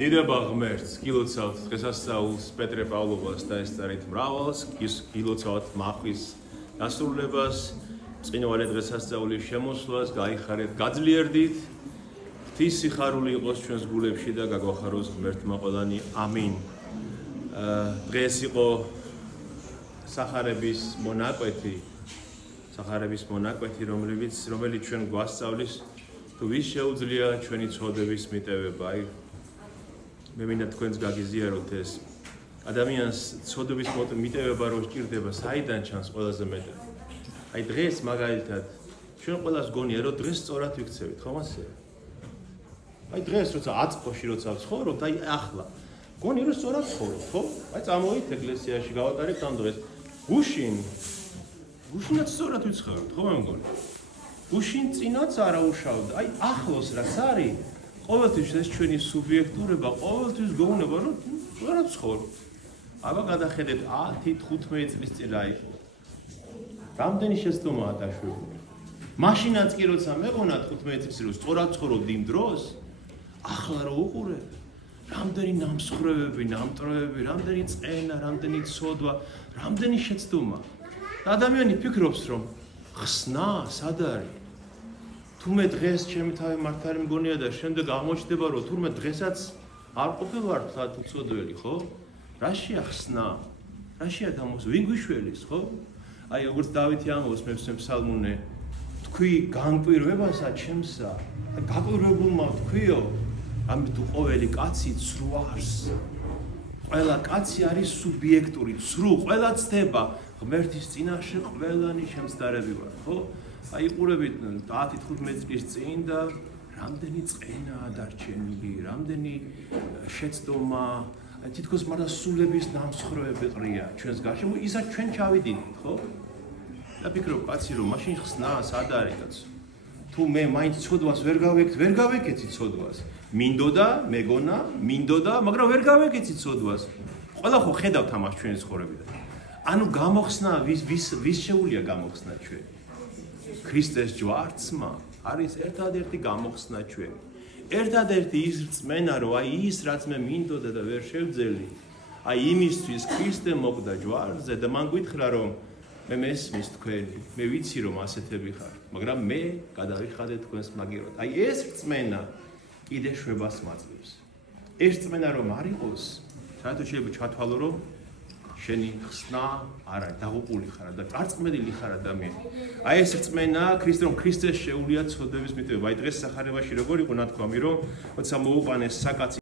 დიდება ღმერთს, გილოცავთ დღესასწაულს პეტრე პავლობას და ესწარით მრავალს, გილოცავთ მახვის დასრულებას, წინვარე დღესასწაულის შემოსვლას, გაიხარეთ, გაძლიერდით, ღვთის სიხარული იყოს ჩვენს გულებში და გაგვახაროს ღმერთმა ყველანი. ამინ. დღეს იყო სახარების მონაკვეთი, რომელიც ჩვენ გვასწავლის თუ ვის შეუძლია ჩვენი ცოდების მიტევება. მე მინდა თქვენს გაგიზიაროთ ეს ადამიანს ცოდების მიტევება რო სჭირდება, საიდან ჩანს ყველაზე მეტად. დღეს მაგალითად ჩვენ ყველას გონია რომ დღეს სწორად ვიქცევით, ხომ ასე? დღეს როცა აწყოში როცა ვცხოვრობთ, ახლა გონია რომ სწორად ვცხოვრობ, ხო? წამოვით ეკლესიაში, გავატარებთ ამ დღეს. გუშინაც სწორად ვიცხოვრობთ, ხო მე მგონი? გუშინ წინაც არა უშავდა. ახლოს რაც არის, ყოველთვის ეს ჩვენი სუბიექტურობა, ყოველთვის გოუნება რომ სწორად ვცხოვრობ. აბა გადახედეთ 10-15 წლის წინ რა იყო. რამდენი შეცდომაა დაშვებული. მაშინაც კი როცა მეღონა 15 წლის რომ სწორად ვცხოვრობ იმ დროს, ახლა რო უყურებ, რამდენი ნამსხვრევები, ნამტროები, რამდენი წენა, რამდენი ცოდვა, რამდენი შეცდომა. ადამიანი ფიქრობს რომ ხსნა სად არის? თუმე დღეს ჩემი თავი მართალი მგონია და შემდეგ აღმოჩნდება რომ თურმე დღესაც არ ყოფილვარ თუცოდველი, ხო? რაშია ხსნა? რაშია დამოს? ვინ გვიშველის, ხო? როგორც დავითი ამბობს მეფსალმუნე, თქვი განკვირვებასა ჩემსა, გაკვირვებულმა თქვიო, ამით თუ ყოველი კაცი ცრუარს. ყველა კაცი არის სუბიექტური, ცრუ, ყველა ცდება ღმერთის წინაშე ყველანი შემსდარები ვარ, ხო? იყურებით 10-15 წლის წინ და რამდენი წყენაა დარჩენილი, რამდენი შეცდომა, თითქოს მარტო სულების ნამსხვრევები ყრია ჩვენს გარშემო, ისაც ჩვენ ჩავიდით, ხო? და ფიქრობ, კაცი რომ მაშინ ხსნა სად არის კაცო? თუ მე მაინც ცოდვას ვერ გავეკეცი ცოდვას. მინდოდა, მეგონა, მაგრამ ვერ გავეკეცი ცოდვას. ყველა ხო ხედავთ ამას ჩვენი ცხოვრებიდან. ანუ გამოხსნა ვის შეუულია გამოხსნა ჩვენ? ქრისტეს ჯვარცმა არის ერთადერთი გამოხსნა ჩვენ. ერთადერთი ის რწმენა რომ ის რაც მე მინდოდა და ვერ შევძელი, იმისთვის ქრისტე მოკვდა ჯვარზე და მან გითხრა რომ მე მესმის თქვენი, მე ვიცი რომ ასეთები ხარ, მაგრამ მე გადავიხადე თქვენს მაგივრად. ეს რწმენა კიდე შვებას მაძლევს. ეს რწმენა რომ არ იყოს, საერთოდ შეიძლება ჩათვალო რომ შენი ხსნა არ არის, დაღუპული ხარ და კარწმენილი ხარ ადამიანი. ეს რწმენა ქრისტეს შეუულია ცოდების მიტევება. დღეს სახარებაში როგორ იყო ნათქვამი რომ როცა მოუყვანეს საკაცი